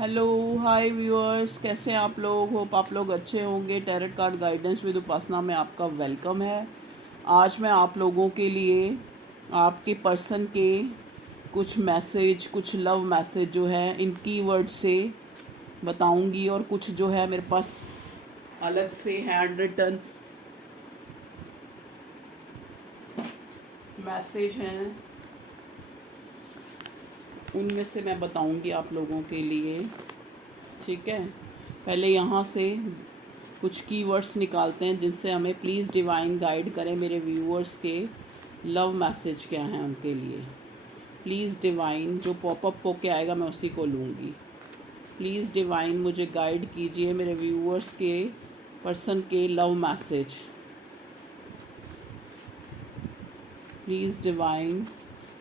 Hello hi viewers, कैसे हैं आप लोग। होप आप लोग अच्छे होंगे। टैरेट कार्ड गाइडेंस विद उपासना में आपका वेलकम है। आज मैं आप लोगों के लिए आपके पर्सन के कुछ मैसेज, कुछ लव मैसेज जो है इन कीवर्ड से बताऊंगी, और कुछ जो है मेरे पास अलग से हैंड रिटन मैसेज हैं, उनमें से मैं बताऊंगी आप लोगों के लिए। ठीक है, पहले यहाँ से कुछ कीवर्ड्स निकालते हैं जिनसे हमें प्लीज़ डिवाइन गाइड करें। मेरे व्यूअर्स के लव मैसेज क्या हैं उनके लिए। प्लीज़ डिवाइन, जो पॉपअप होके आएगा मैं उसी को लूँगी। प्लीज़ डिवाइन मुझे गाइड कीजिए मेरे व्यूअर्स के पर्सन के लव मैसेज। प्लीज़ डिवाइन,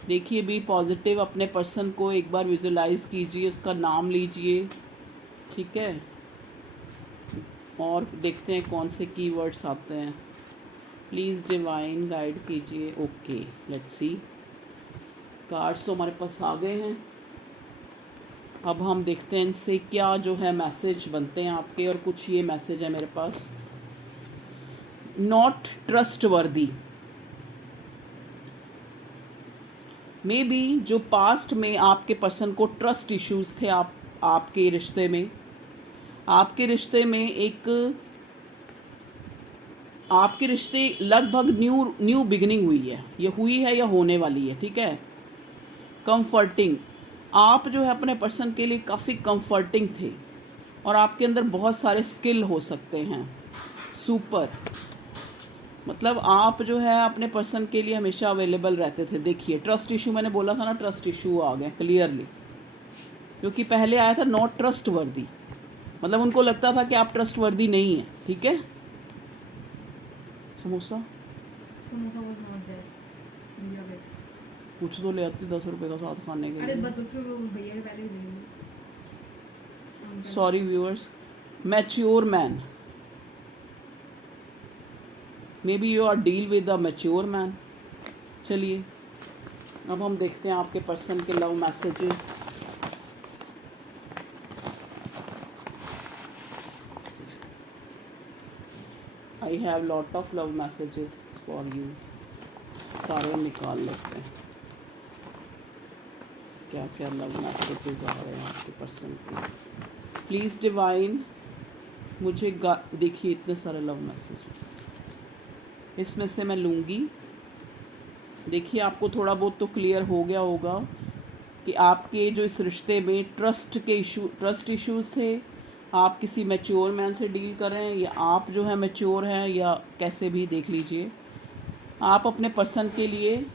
देखिए बी पॉजिटिव, अपने पर्सन को एक बार विजुलाइज कीजिए, उसका नाम लीजिए। ठीक है, और देखते हैं कौन से कीवर्ड्स आते हैं। प्लीज़ डिवाइन गाइड कीजिए। Okay, let's see. कार्ड्स तो हमारे पास आ गए हैं। अब हम देखते हैं इनसे क्या जो है मैसेज बनते हैं आपके। और कुछ ये मैसेज है मेरे पास। नॉट ट्रस्ट वर्दी। मे बी जो पास्ट में आपके पर्सन को ट्रस्ट इश्यूज थे आपके रिश्ते में, आपके रिश्ते लगभग न्यू बिगिनिंग हुई है, ये हुई है या होने वाली है। ठीक है, कंफर्टिंग, आप जो है अपने पर्सन के लिए काफ़ी कंफर्टिंग थे, और आपके अंदर बहुत सारे स्किल हो सकते हैं। सुपर, मतलब आप जो है अपने पर्सन के लिए हमेशा अवेलेबल रहते थे। देखिए ट्रस्ट इशू, मैंने बोला था ना, ट्रस्ट इशू आ गया क्लियरली, क्योंकि पहले आया था नॉट ट्रस्ट वर्दी, मतलब उनको लगता था कि आप ट्रस्ट वर्दी नहीं है। ठीक है, samosa samosa was not there. भैया वेट, कुछ तो ले आती 10 रुपए का साथ खाने के अरे लिए। 10 रुपए भैया के पहले भी दे दूंगी। Sorry viewers. Mature man, may be you are deal with a mature man. चलिए अब हम देखते हैं आपके पर्सन के love messages. I have lot of love messages for you. सारे निकाल लेते हैं क्या क्या लव मैसेजेस आ रहे हैं आपके पर्सन के। प्लीज़ डिवाइन मुझे देखिए इतने सारे लव मैसेजेस, इसमें से मैं लूँगी। देखिए आपको थोड़ा बहुत तो क्लियर हो गया होगा कि आपके जो इस रिश्ते में ट्रस्ट इश्यूज थे, आप किसी मैच्योर मैन से डील कर रहे हैं, या आप जो है मैच्योर हैं, या कैसे भी देख लीजिए। आप अपने पर्सन के लिए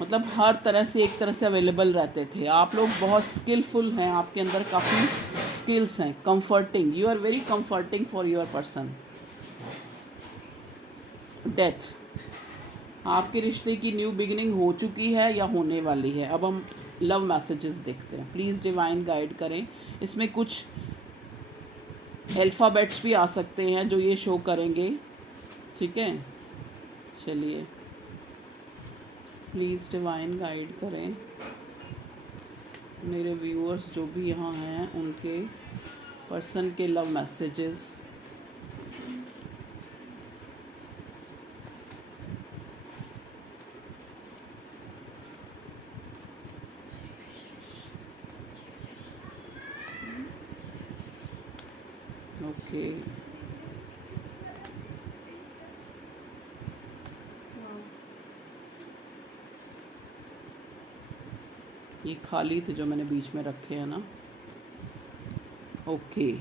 मतलब हर तरह से एक तरह से अवेलेबल रहते थे। आप लोग बहुत स्किलफुल हैं, आपके अंदर काफ़ी स्किल्स हैं। Comforting, you are very comforting for your person. Death, आपके रिश्ते की न्यू बिगिनिंग हो चुकी है या होने वाली है। अब हम लव मैसेजेस देखते हैं। प्लीज़ डिवाइन गाइड करें। इसमें कुछ अल्फ़ाबेट्स भी आ सकते हैं जो ये शो करेंगे। ठीक है, चलिए प्लीज़ डिवाइन गाइड करें मेरे व्यूअर्स जो भी यहाँ हैं उनके पर्सन के लव मैसेजेस। ओके, ये खाली थे जो मैंने बीच में रखे हैं ना। Okay,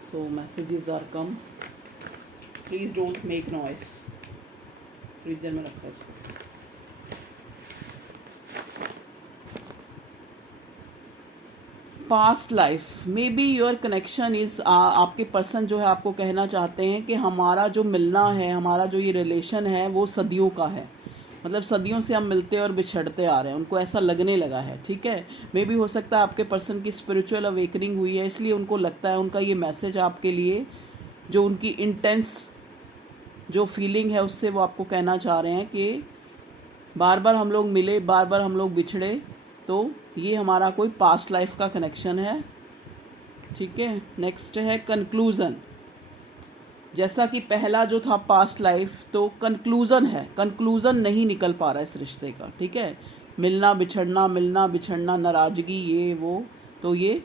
so messages are come. Please don't make noise. Freezer में रखा है इसको। Past life, may be your connection is, आपके पर्सन जो है आपको कहना चाहते हैं कि हमारा जो मिलना है, हमारा जो ये रिलेशन है वो सदियों का है। मतलब सदियों से हम मिलते और बिछड़ते आ रहे हैं, उनको ऐसा लगने लगा है। ठीक है, मे बी हो सकता है आपके पर्सन की स्पिरिचुअल अवेकनिंग हुई है, इसलिए उनको लगता है, उनका ये मैसेज आपके लिए, जो उनकी इंटेंस जो फीलिंग है उससे वो आपको कहना चाह रहे हैं कि बार बार हम लोग मिले, बार बार हम लोग बिछड़े, तो ये हमारा कोई पास्ट लाइफ का कनेक्शन है। ठीक है। नेक्स्ट है कंक्लूज़न। जैसा कि पहला जो था पास्ट लाइफ, तो कंक्लूज़न है, कंक्लूज़न नहीं निकल पा रहा है इस रिश्ते का, ठीक है। मिलना बिछड़ना, नाराज़गी, ये वो, तो ये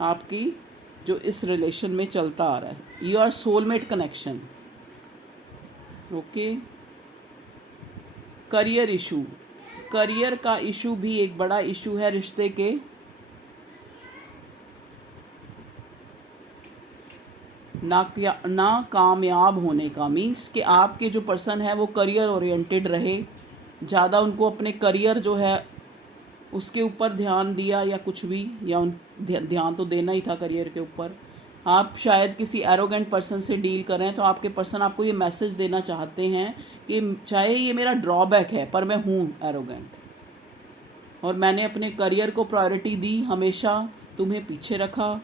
आपकी जो इस रिलेशन में चलता आ रहा है। Your soulmate connection. Okay. Career issue. Career का इशू भी एक बड़ा इशू है रिश्ते के। ना कामयाब होने का मीन्स कि आपके जो पर्सन है वो करियर ओरिएंटेड रहे, ज़्यादा उनको अपने करियर जो है उसके ऊपर ध्यान दिया या कुछ भी, या उन ध्यान तो देना ही था करियर के ऊपर। आप शायद किसी एरोगेंट पर्सन से डील कर रहे हैं, तो आपके पर्सन आपको ये मैसेज देना चाहते हैं कि चाहे ये मेरा ड्रॉबैक है पर मैं हूँ एरोगेंट, और मैंने अपने करियर को प्रायोरिटी दी, हमेशा तुम्हें पीछे रखा।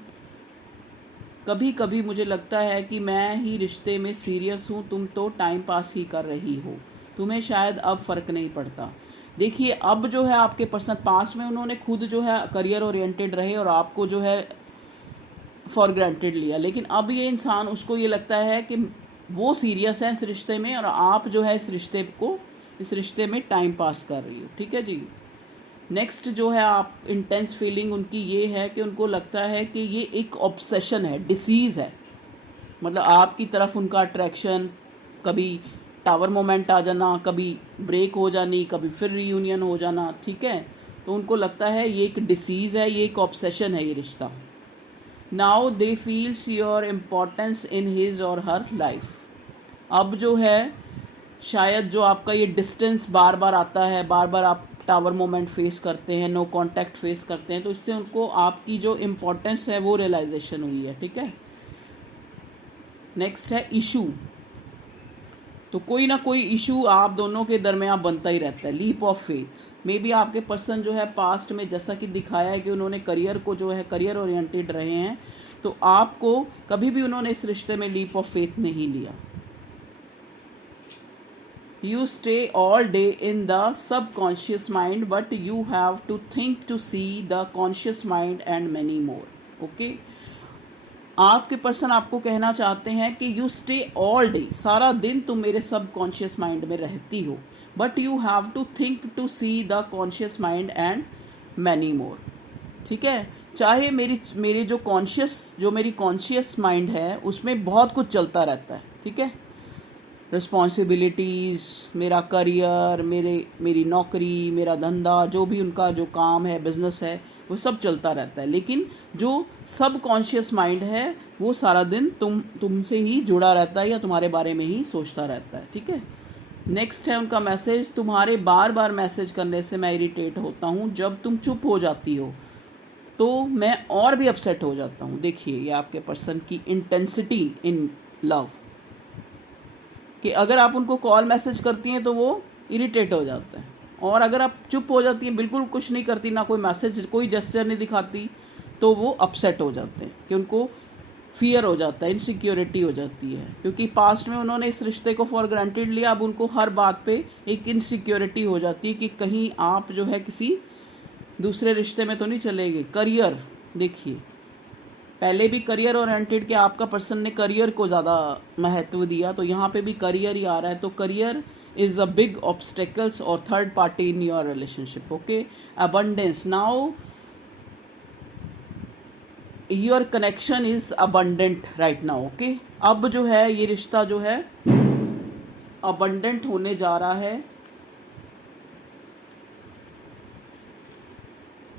कभी कभी मुझे लगता है कि मैं ही रिश्ते में सीरियस हूँ, तुम तो टाइम पास ही कर रही हो, तुम्हें शायद अब फ़र्क नहीं पड़ता। देखिए, अब जो है आपके पर्सन, पास्ट में उन्होंने खुद जो है करियर ओरिएंटेड रहे और आपको जो है फॉर ग्रांटेड लिया, लेकिन अब ये इंसान, उसको ये लगता है कि वो सीरियस है इस रिश्ते में और आप जो है इस रिश्ते में टाइम पास कर रही हो, ठीक है जी। नेक्स्ट जो है आप इंटेंस फीलिंग उनकी ये है कि उनको लगता है कि ये एक ऑब्सेशन है, डिसीज़ है, मतलब आपकी तरफ उनका अट्रैक्शन, कभी टावर मोमेंट आ जाना, कभी ब्रेक हो जानी, कभी फिर रीयूनियन हो जाना, ठीक है। तो उनको लगता है ये एक डिसीज़ है, ये एक ऑब्सेशन है ये रिश्ता। Now they feels your importance in his और हर लाइफ। अब जो है शायद जो आपका ये डिस्टेंस बार बार आता है, बार बार आप टावर मोमेंट फेस करते हैं, नो कांटेक्ट फेस करते हैं, तो इससे उनको आपकी जो इम्पोर्टेंस है वो रियलाइजेशन हुई है, ठीक है। नेक्स्ट है इशू। तो कोई ना कोई इशू आप दोनों के दरमियान बनता ही रहता है। Leap of faith. May be आपके पर्सन जो है पास्ट में, जैसा कि दिखाया है कि उन्होंने करियर को जो है करियर ओरिएंटेड रहे हैं, तो आपको कभी भी उन्होंने इस रिश्ते में लीप ऑफ फेथ नहीं लिया। You stay all day in the subconscious mind, but you have to think to see the conscious mind and many more. Okay? आपके पर्सन आपको कहना चाहते हैं कि यू स्टे ऑल डे, सारा दिन तुम मेरे सबकॉन्शियस माइंड में रहती हो, but you have to think to see the conscious mind and many more, ठीक है। चाहे मेरी जो मेरी कॉन्शियस माइंड है उसमें बहुत कुछ चलता रहता है, ठीक है, रिस्पॉन्सिबिलिटीज़, मेरा करियर, मेरी नौकरी, मेरा धंधा, जो भी उनका जो काम है, बिजनेस है, वो सब चलता रहता है, लेकिन जो सब कॉन्शियस माइंड है वो सारा दिन तुमसे ही जुड़ा रहता है या तुम्हारे बारे में ही सोचता रहता है, ठीक है। नेक्स्ट है उनका मैसेज। तुम्हारे बार बार मैसेज करने से मैं इरिटेट होता हूँ, जब तुम चुप हो जाती हो तो मैं और भी अपसेट हो जाता हूँ। देखिए, ये आपके पर्सन की इंटेंसिटी इन लव, कि अगर आप उनको कॉल मैसेज करती हैं तो वो इरिटेट हो जाते हैं, और अगर आप चुप हो जाती हैं, बिल्कुल कुछ नहीं करती, ना कोई मैसेज, कोई जेस्चर नहीं दिखाती, तो वो अपसेट हो जाते हैं, कि उनको फियर हो जाता है, इनसिक्योरिटी हो जाती है, क्योंकि पास्ट में उन्होंने इस रिश्ते को फॉर ग्रांटेड लिया। अब उनको हर बात पे एक इनसिक्योरिटी हो जाती है कि कहीं आप जो है किसी दूसरे रिश्ते में तो नहीं चले गए। करियर, देखिए पहले भी करियर ओरिएंटेड के आपका पर्सन ने करियर को ज़्यादा महत्व दिया, तो यहाँ पे भी करियर ही आ रहा है। तो career is a big obstacles और third party in your relationship. Okay. Abundance. Now your connection is abundant right now. Okay. अब जो है ये रिश्ता जो है अबंडेंट होने जा रहा है।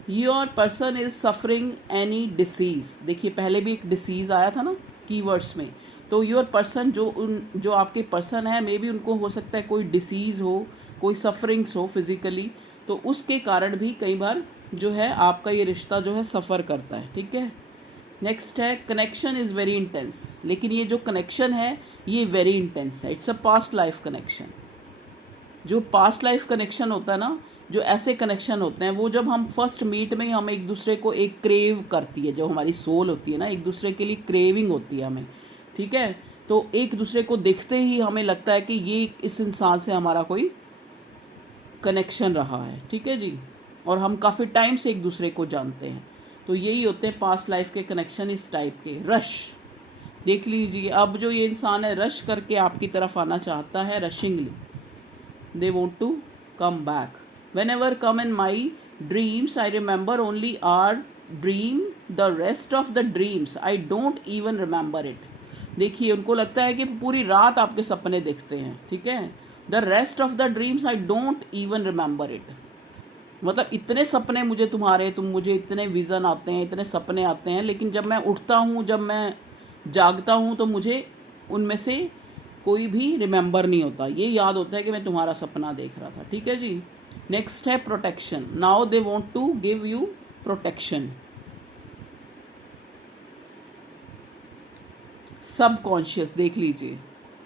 Your person is suffering any disease. देखिए पहले भी एक डिसीज़ आया था ना कीवर्ड्स में, तो योर पर्सन जो आपके पर्सन है, मे बी उनको हो सकता है कोई डिसीज़ हो, कोई सफरिंग्स हो फिजिकली, तो उसके कारण भी कई बार जो है आपका ये रिश्ता जो है सफ़र करता है, ठीक है। नेक्स्ट है कनेक्शन इज़ वेरी इंटेंस। लेकिन ये जो कनेक्शन है ये वेरी इंटेंस है, it's a past life connection. जो पास्ट लाइफ कनेक्शन होता है ना, जो ऐसे कनेक्शन होते हैं, वो जब हम फर्स्ट मीट में ही हम एक दूसरे को एक क्रेव करती है, जो हमारी सोल होती है ना, एक दूसरे के लिए क्रेविंग होती है हमें, ठीक है। तो एक दूसरे को देखते ही हमें लगता है कि ये इस इंसान से हमारा कोई कनेक्शन रहा है, ठीक है जी, और हम काफ़ी टाइम से एक दूसरे को जानते हैं। तो यही होते हैं पास्ट लाइफ के कनेक्शन इस टाइप के। रश, देख लीजिए अब जो ये इंसान है रश करके आपकी तरफ आना चाहता है, rushingly they want to come back. Whenever come in my dreams I remember only our dream, the rest of the dreams I don't even remember it. देखिए उनको लगता है कि पूरी रात आपके सपने देखते हैं, ठीक है। The rest of the dreams I don't even remember it, मतलब इतने सपने मुझे तुम्हारे, तुम मुझे इतने विज़न आते हैं, इतने सपने आते हैं, लेकिन जब मैं उठता हूँ, जब मैं जागता हूँ तो मुझे उनमें से कोई भी रिमेंबर नहीं होता। ये याद होता है कि मैं तुम्हारा सपना देख रहा था, ठीक है जी। नेक्स्ट है protection. Now they want to give you protection. Subconscious, देख लीजिए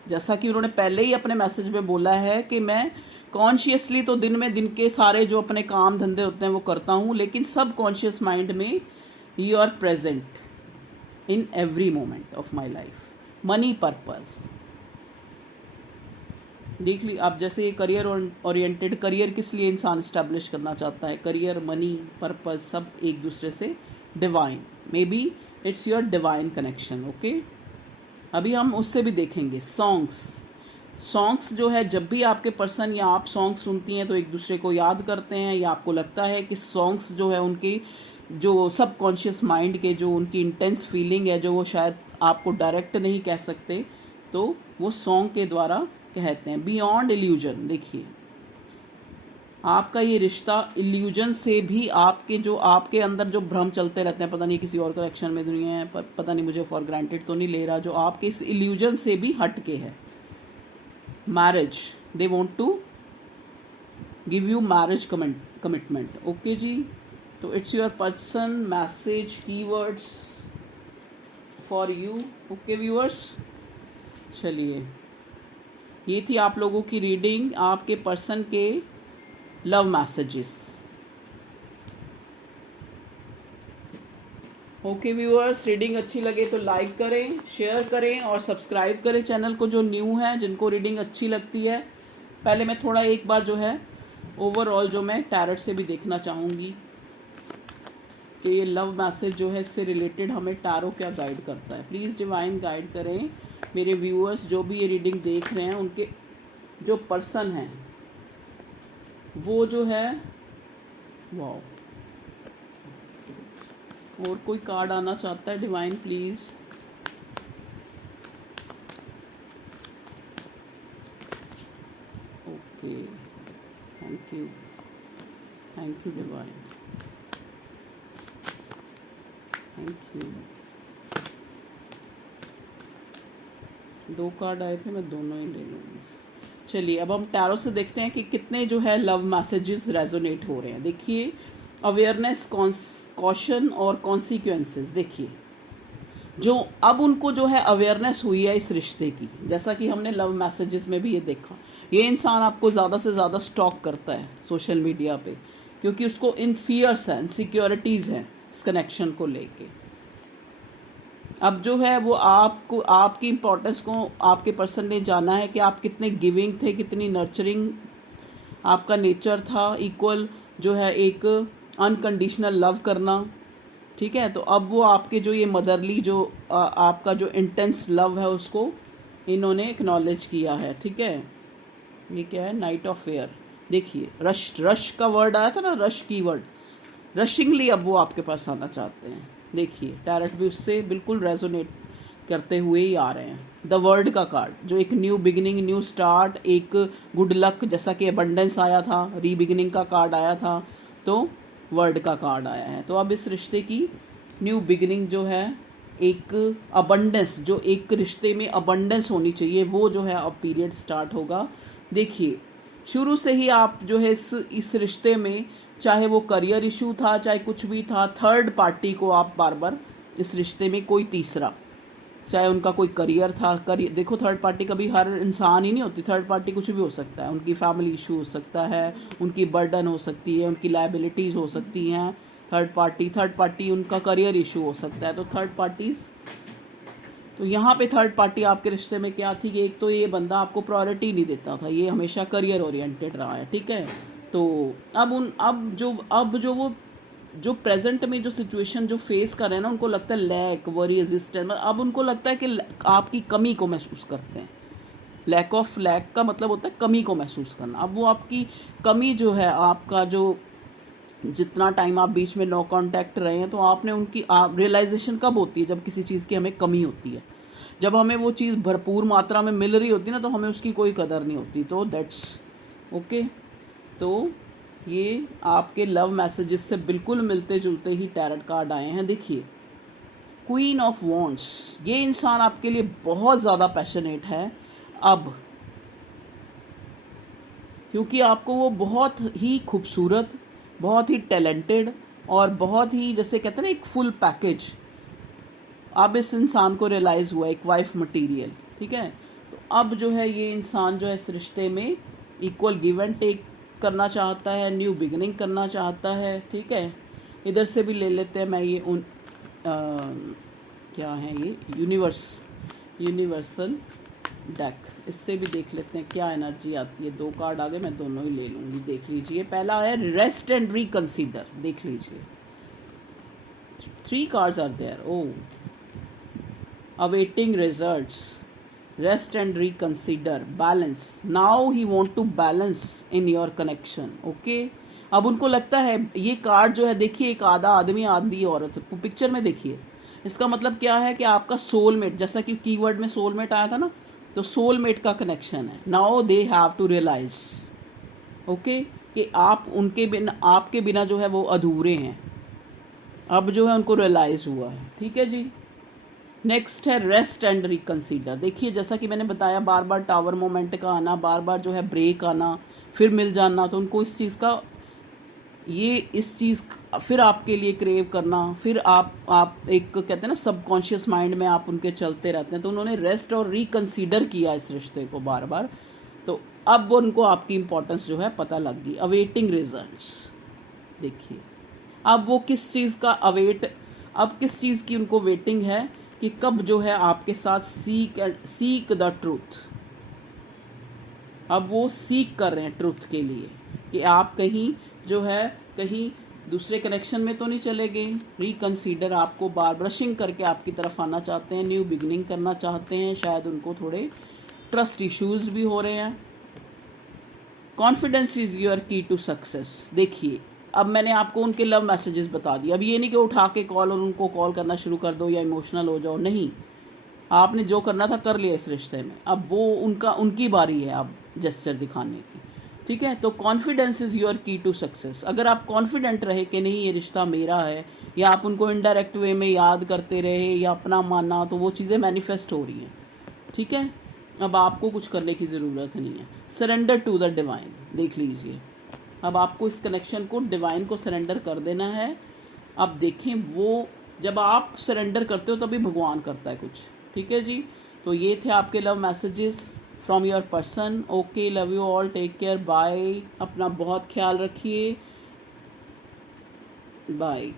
जैसा कि उन्होंने पहले ही अपने मैसेज में बोला है कि मैं कॉन्शियसली तो दिन में दिन के सारे जो अपने काम धंधे होते हैं वो करता हूँ, लेकिन सबकॉन्शियस माइंड में you are present in every moment of my life. Money purpose, देख ली आप, जैसे ये करियर ओरिएंटेड, करियर किस लिए इंसान इस्टेब्लिश करना चाहता है, करियर, मनी, पर्पस सब एक दूसरे से divine, may be it's your divine connection. Okay, अभी हम उससे भी देखेंगे। सॉन्ग्स जो है, जब भी आपके पर्सन या आप सॉन्ग सुनती हैं तो एक दूसरे को याद करते हैं, या आपको लगता है कि सॉन्ग्स जो है उनकी जो सबकॉन्शियस माइंड के जो उनकी इंटेंस फीलिंग है, जो वो शायद आपको डायरेक्ट नहीं कह सकते, तो वो सॉन्ग के द्वारा कहते हैं। बियॉन्ड इल्यूजन, देखिए आपका ये रिश्ता इल्यूजन से भी, आपके जो आपके अंदर जो भ्रम चलते रहते हैं, पता नहीं किसी और कनेक्शन में दुनिया है, पर पता नहीं, मुझे फॉर ग्रांटेड तो नहीं ले रहा, जो आपके इस इल्यूजन से भी हट के है। Marriage, they want to give you marriage commitment. Okay ji, तो it's your person message keywords for you. Okay viewers, चलिए ये थी आप लोगों की रीडिंग, आपके पर्सन के love messages. Okay viewers, reading अच्छी लगे तो लाइक करें, शेयर करें और सब्सक्राइब करें चैनल को, जो न्यू है, जिनको रीडिंग अच्छी लगती है। पहले मैं थोड़ा एक बार जो है ओवरऑल जो मैं टैरट से भी देखना चाहूँगी कि ये लव मैसेज जो है इससे रिलेटेड हमें टैरो क्या गाइड करता है। प्लीज़ डिवाइन गाइड करें मेरे व्यूअर्स, जो भी ये रीडिंग देख रहे हैं, उनके जो पर्सन हैं वो जो है, वाओ, और कोई कार्ड आना चाहता है divine please. Okay, thank you divine, thank you. 2 card आए थे, मैं दोनों ही ले लूँगी। चलिए अब हम टैरो से देखते हैं कि कितने जो है लव मैसेजेस रेजोनेट हो रहे हैं। देखिए अवेयरनेस, कॉशन और कॉन्सिक्वेंसेस। देखिए जो अब उनको जो है अवेयरनेस हुई है इस रिश्ते की, जैसा कि हमने लव मैसेजेस में भी ये देखा, ये इंसान आपको ज़्यादा से ज़्यादा स्टॉक करता है सोशल मीडिया पे, क्योंकि उसको इन फियर्स हैं, इनसिक्योरिटीज़ हैं इस कनेक्शन को लेके। अब जो है वो आपको, आपकी इम्पोर्टेंस को आपके पर्सन ने जाना है कि आप कितने गिविंग थे, कितनी नर्चरिंग आपका नेचर था, इक्वल जो है एक अनकंडीशनल लव करना, ठीक है। तो अब वो आपके जो ये मदरली जो आपका जो इंटेंस लव है उसको इन्होंने एक्नॉलेज किया है, ठीक है। ये क्या है, नाइट ऑफ फेयर। देखिए रश का वर्ड आया था ना, रश की वर्ड, रशिंगली अब वो आपके पास आना चाहते हैं। देखिए टैरट भी उससे बिल्कुल रेजोनेट करते हुए ही आ रहे हैं। द वर्ल्ड का कार्ड, जो एक न्यू बिगिनिंग, न्यू स्टार्ट, एक गुड लक, जैसा कि अबंडेंस आया था, रीबिगिनिंग का कार्ड आया था, तो वर्ल्ड का कार्ड आया है। तो अब इस रिश्ते की न्यू बिगिनिंग जो है, एक अबंडेंस, जो एक रिश्ते में अबंडेंस होनी चाहिए, वो जो है अब पीरियड स्टार्ट होगा। देखिए शुरू से ही आप जो है इस रिश्ते में, चाहे वो करियर इशू था, चाहे कुछ भी था, थर्ड पार्टी को आप बार बार इस रिश्ते में, कोई तीसरा, चाहे उनका कोई करियर था, करियर, देखो थर्ड पार्टी कभी हर इंसान ही नहीं होती, थर्ड पार्टी कुछ भी हो सकता है, उनकी फैमिली इशू हो सकता है, उनकी बर्डन हो सकती है, उनकी लायबिलिटीज़ हो सकती हैं। थर्ड पार्टी उनका करियर इशू हो सकता है। तो थर्ड पार्टीज़, तो यहाँ पे थर्ड पार्टी आपके रिश्ते में क्या थी कि एक तो ये बंदा आपको प्रायोरिटी नहीं देता था, ये हमेशा करियर ओरिएंटेड रहा है, ठीक है। तो अब जो वो जो प्रेजेंट में जो सिचुएशन जो फेस कर रहे हैं ना, उनको लगता है लैक, वरी, रेजिस्टेंस, अब उनको लगता है कि आपकी कमी को महसूस करते हैं। लैक का मतलब होता है कमी को महसूस करना। अब वो आपकी कमी जो है, आपका जो जितना टाइम आप बीच में नो कांटेक्ट रहे हैं, तो आपने उनकी रियलाइजेशन कब होती है? जब किसी चीज़ की हमें कमी होती है। जब हमें वो चीज़ भरपूर मात्रा में मिल रही होती है ना, तो हमें उसकी कोई कदर नहीं होती। तो दैट्स ओके। तो ये आपके लव मैसेजेस से बिल्कुल मिलते जुलते ही टैरट कार्ड आए हैं। देखिए, क्वीन ऑफ वॉन्ड्स, ये इंसान आपके लिए बहुत ज़्यादा पैशनेट है अब, क्योंकि आपको वो बहुत ही खूबसूरत, बहुत ही टैलेंटेड और बहुत ही, जैसे कहते हैं ना, एक फुल पैकेज अब इस इंसान को रियलाइज़ हुआ, एक वाइफ मटेरियल। ठीक है, तो अब जो है ये इंसान जो है इस रिश्ते में इक्वल गिव एंड टेक करना चाहता है, न्यू बिगिनिंग करना चाहता है। ठीक है, इधर से भी ले लेते हैं मैं ये क्या है ये यूनिवर्सल डेक, इससे भी देख लेते हैं क्या एनर्जी आती है। 2 कार्ड आ गए, मैं दोनों ही ले लूँगी। देख लीजिए, पहला है रेस्ट एंड रिकंसीडर। देख लीजिए, 3 cards are there. Oh, awaiting results, rest and reconsider, balance, now he want to balance in your connection। okay, अब उनको लगता है, ये कार्ड जो है देखिए, एक आधा आदमी आधी औरत, पिक्चर में देखिए, इसका मतलब क्या है कि आपका सोलमेट, जैसा कि कीवर्ड में सोलमेट आया था ना, तो सोलमेट का कनेक्शन है। Now they have to realise, okay, कि आप उनके बिना, आपके बिना जो है वो अधूरे हैं। अब जो है उनको रियलाइज हुआ है। ठीक है जी। नेक्स्ट है रेस्ट एंड रिकंसीडर। देखिए, जैसा कि मैंने बताया, बार बार टावर मोमेंट का आना, बार बार जो है ब्रेक आना, फिर मिल जाना, तो उनको इस चीज़ का, ये इस चीज़ फिर आपके लिए क्रेव करना, फिर आप एक कहते हैं ना सबकॉन्शियस माइंड में आप उनके चलते रहते हैं। तो उन्होंने रेस्ट और रिकंसीडर किया इस रिश्ते को बार बार, तो अब उनको आपकी इम्पोर्टेंस जो है पता लग गई। अवेटिंग रिजल्ट्स, देखिए अब वो किस चीज़ का अब किस चीज़ की उनको वेटिंग है कि कब जो है आपके साथ सीक द ट्रूथ। अब वो सीक कर रहे हैं ट्रूथ के लिए कि आप कहीं जो है कहीं दूसरे कनेक्शन में तो नहीं चले गए। रिकंसीडर, आपको बार ब्रशिंग करके आपकी तरफ आना चाहते हैं, न्यू बिगिनिंग करना चाहते हैं। शायद उनको थोड़े ट्रस्ट इश्यूज भी हो रहे हैं। कॉन्फिडेंस इज योर की टू सक्सेस। देखिए, अब मैंने आपको उनके लव मैसेजेस बता दिए। अब ये नहीं कि उठा के कॉल और उनको कॉल करना शुरू कर दो या इमोशनल हो जाओ, नहीं, आपने जो करना था कर लिया इस रिश्ते में। अब वो उनकी बारी है अब जेस्चर दिखाने की। ठीक है, तो कॉन्फिडेंस इज़ योर की टू सक्सेस। अगर आप कॉन्फिडेंट रहे कि नहीं ये रिश्ता मेरा है, या आप उनको इनडायरेक्ट वे में याद करते रहे या अपना माना, तो वो चीज़ें मैनिफेस्ट हो रही हैं। ठीक है, अब आपको कुछ करने की ज़रूरत नहीं है। सरेंडर टू द डिवाइन, देख लीजिए, अब आपको इस कनेक्शन को डिवाइन को सरेंडर कर देना है। अब देखें, वो जब आप सरेंडर करते हो तभी भगवान करता है कुछ। ठीक है जी, तो ये थे आपके love messages from your person. Okay, love you all, take care, bye, अपना बहुत ख्याल रखिए, बाय।